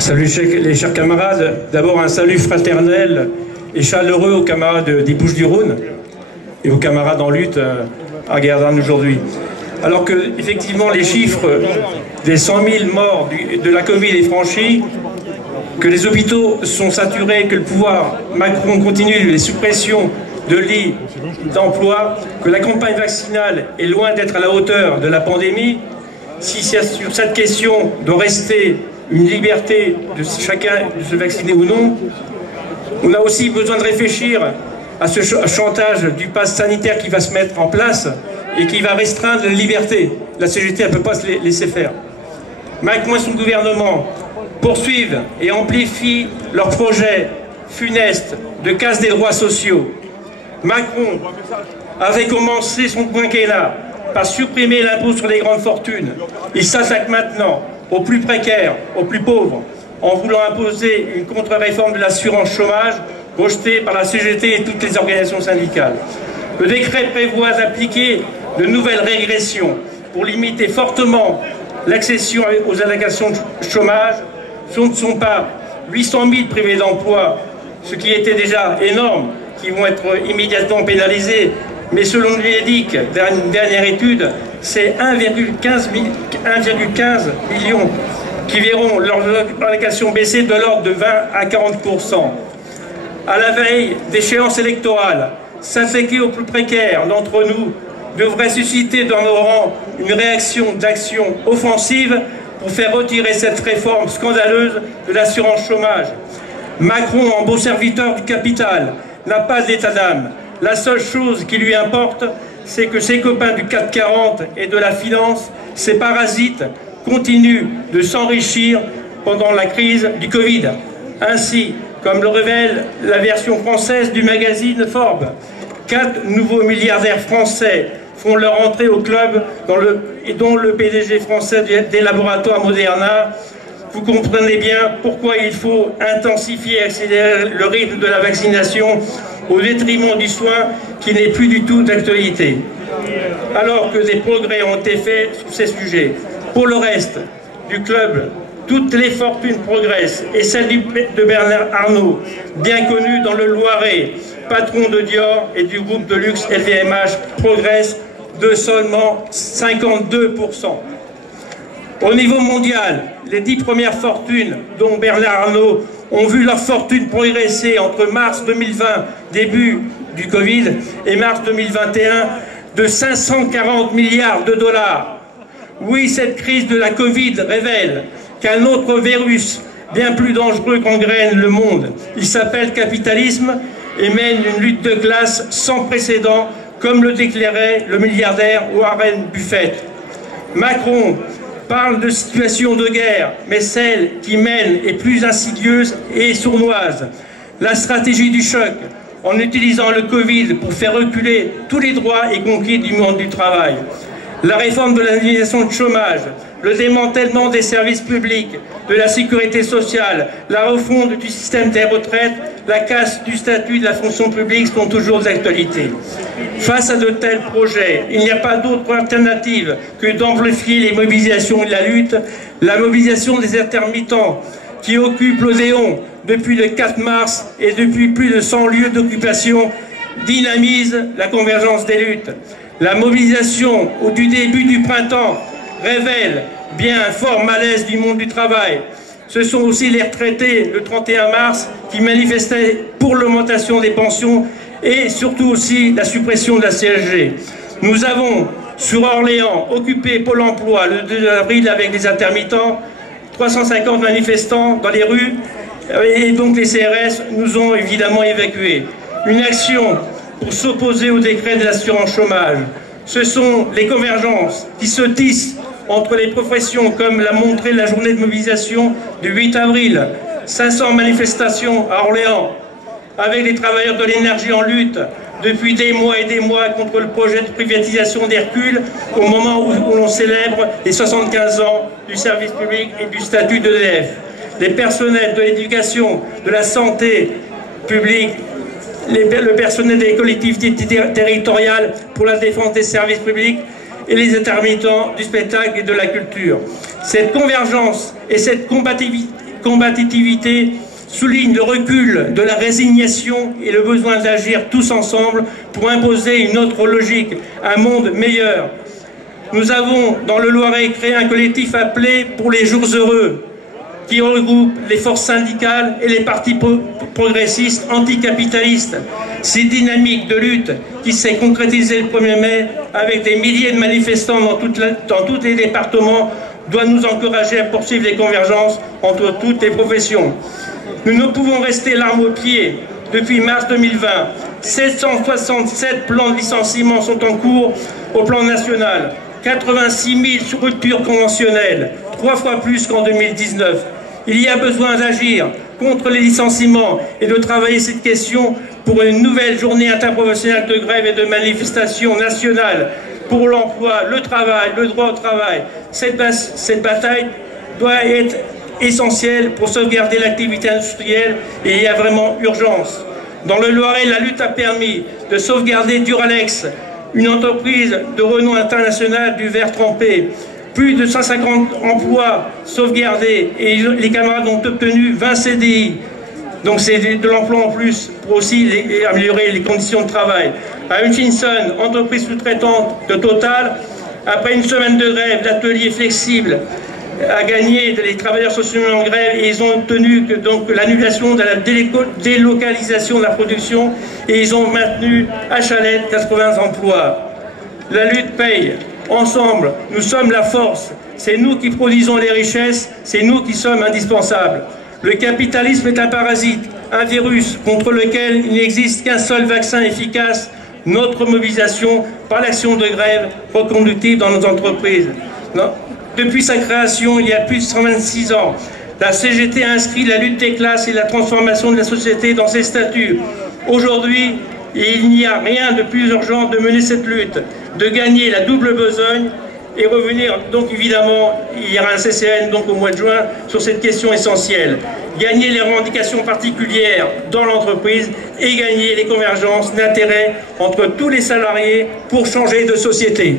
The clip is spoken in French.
Salut les chers camarades. D'abord un salut fraternel et chaleureux aux camarades des Bouches-du-Rhône et aux camarades en lutte à Gardanne aujourd'hui. Alors que, effectivement, les chiffres des 100 000 morts de la Covid est franchi, que les hôpitaux sont saturés, que le pouvoir Macron continue les suppressions de lits, d'emplois, que la campagne vaccinale est loin d'être à la hauteur de la pandémie, si sur cette question doit rester une liberté de chacun de se vacciner ou non, on a aussi besoin de réfléchir à ce chantage du pass sanitaire qui va se mettre en place et qui va restreindre la liberté. La CGT ne peut pas se laisser faire. Macron et son gouvernement poursuivent et amplifient leur projet funeste de casse des droits sociaux. Macron avait commencé son quinquennat par supprimer l'impôt sur les grandes fortunes. Il s'attaque maintenant aux plus précaires, aux plus pauvres, en voulant imposer une contre-réforme de l'assurance chômage rejetée par la CGT et toutes les organisations syndicales. Le décret prévoit d'appliquer de nouvelles régressions pour limiter fortement l'accession aux allocations de chômage. Ce ne sont pas 800 000 privés d'emploi, ce qui était déjà énorme, qui vont être immédiatement pénalisés, mais selon l'UNEDIC, une dernière étude, c'est 1,15 million qui verront leurs allocations baisser de l'ordre de 20 à 40%. À la veille d'échéances électorales, s'attaquer aux plus précaires d'entre nous devrait susciter dans nos rangs une réaction d'action offensive pour faire retirer cette réforme scandaleuse de l'assurance chômage. Macron, en beau serviteur du capital, n'a pas d'état d'âme. La seule chose qui lui importe, c'est que ses copains du CAC 40 et de la finance, ces parasites, continuent de s'enrichir pendant la crise du Covid. Ainsi, comme le révèle la version française du magazine Forbes, 4 nouveaux milliardaires français font leur entrée au club dont le PDG français des laboratoires Moderna. Vous comprenez bien pourquoi il faut intensifier et accélérer le rythme de la vaccination au détriment du soin qui n'est plus du tout d'actualité. Alors que des progrès ont été faits sur ces sujets. Pour le reste du club, toutes les fortunes progressent et celle de Bernard Arnault, bien connu dans le Loiret, patron de Dior et du groupe de luxe LVMH, progresse de seulement 52%. Au niveau mondial, les 10 premières fortunes, dont Bernard Arnault, ont vu leur fortune progresser entre mars 2020, début du Covid, et mars 2021, de 540 milliards de dollars. Oui, cette crise de la Covid révèle qu'un autre virus, bien plus dangereux qu'engraine le monde, il s'appelle capitalisme et mène une lutte de classe sans précédent, comme le déclarait le milliardaire Warren Buffett. Macron parle de situation de guerre, mais celle qui mène est plus insidieuse et sournoise. La stratégie du choc, en utilisant le Covid pour faire reculer tous les droits et conquis du monde du travail. La réforme de l'indemnisation de chômage, le démantèlement des services publics, de la sécurité sociale, la refonte du système des retraites, la casse du statut de la fonction publique sont toujours d'actualité. Face à de tels projets, il n'y a pas d'autre alternative que d'amplifier les mobilisations et la lutte. La mobilisation des intermittents qui occupent l'Odéon depuis le 4 mars et depuis plus de 100 lieux d'occupation dynamise la convergence des luttes. La mobilisation du début du printemps révèle bien un fort malaise du monde du travail. Ce sont aussi les retraités le 31 mars qui manifestaient pour l'augmentation des pensions et surtout aussi la suppression de la CSG. Nous avons, sur Orléans, occupé Pôle emploi le 2 avril avec les intermittents, 350 manifestants dans les rues et donc les CRS nous ont évidemment évacués. Une action pour s'opposer au décret de l'assurance chômage. Ce sont les convergences qui se tissent entre les professions, comme l'a montré la journée de mobilisation du 8 avril. 500 manifestations à Orléans, avec les travailleurs de l'énergie en lutte depuis des mois et des mois contre le projet de privatisation d'Hercule, au moment où l'on célèbre les 75 ans du service public et du statut d'EDF. Les personnels de l'éducation, de la santé publique, le personnel des collectivités territoriales pour la défense des services publics et les intermittents du spectacle et de la culture. Cette convergence et cette combativité souligne le recul de la résignation et le besoin d'agir tous ensemble pour imposer une autre logique, un monde meilleur. Nous avons, dans le Loiret, créé un collectif appelé « Pour les jours heureux », qui regroupe les forces syndicales et les partis progressistes anticapitalistes. Cette dynamique de lutte qui s'est concrétisée le 1er mai avec des milliers de manifestants dans tous les départements doit nous encourager à poursuivre les convergences entre toutes les professions. Nous ne pouvons rester l'arme au pied. Depuis mars 2020, 767 plans de licenciement sont en cours au plan national, 86 000 sur rupture conventionnelle, 3 fois plus qu'en 2019. Il y a besoin d'agir contre les licenciements et de travailler cette question pour une nouvelle journée interprofessionnelle de grève et de manifestation nationale pour l'emploi, le travail, le droit au travail. Cette bataille doit être essentielle pour sauvegarder l'activité industrielle et il y a vraiment urgence. Dans le Loiret, la lutte a permis de sauvegarder Duralex, une entreprise de renom international du verre trempé. Plus de 150 emplois sauvegardés et les camarades ont obtenu 20 CDI. Donc c'est de l'emploi en plus pour aussi améliorer les conditions de travail. À Hutchinson, entreprise sous-traitante de Total, après une semaine de grève, d'ateliers flexibles, a gagné les travailleurs sociaux en grève et ils ont obtenu l'annulation de la délocalisation de la production et ils ont maintenu à Chalette 80 emplois. La lutte paye. Ensemble, nous sommes la force. C'est nous qui produisons les richesses, c'est nous qui sommes indispensables. Le capitalisme est un parasite, un virus contre lequel il n'existe qu'un seul vaccin efficace, notre mobilisation par l'action de grève reconductible dans nos entreprises. Non. Depuis sa création, il y a plus de 126 ans, la CGT a inscrit la lutte des classes et la transformation de la société dans ses statuts. Aujourd'hui, il n'y a rien de plus urgent de mener cette lutte, de gagner la double besogne et revenir, donc évidemment, il y aura un CCN donc au mois de juin sur cette question essentielle. Gagner les revendications particulières dans l'entreprise et gagner les convergences d'intérêts entre tous les salariés pour changer de société.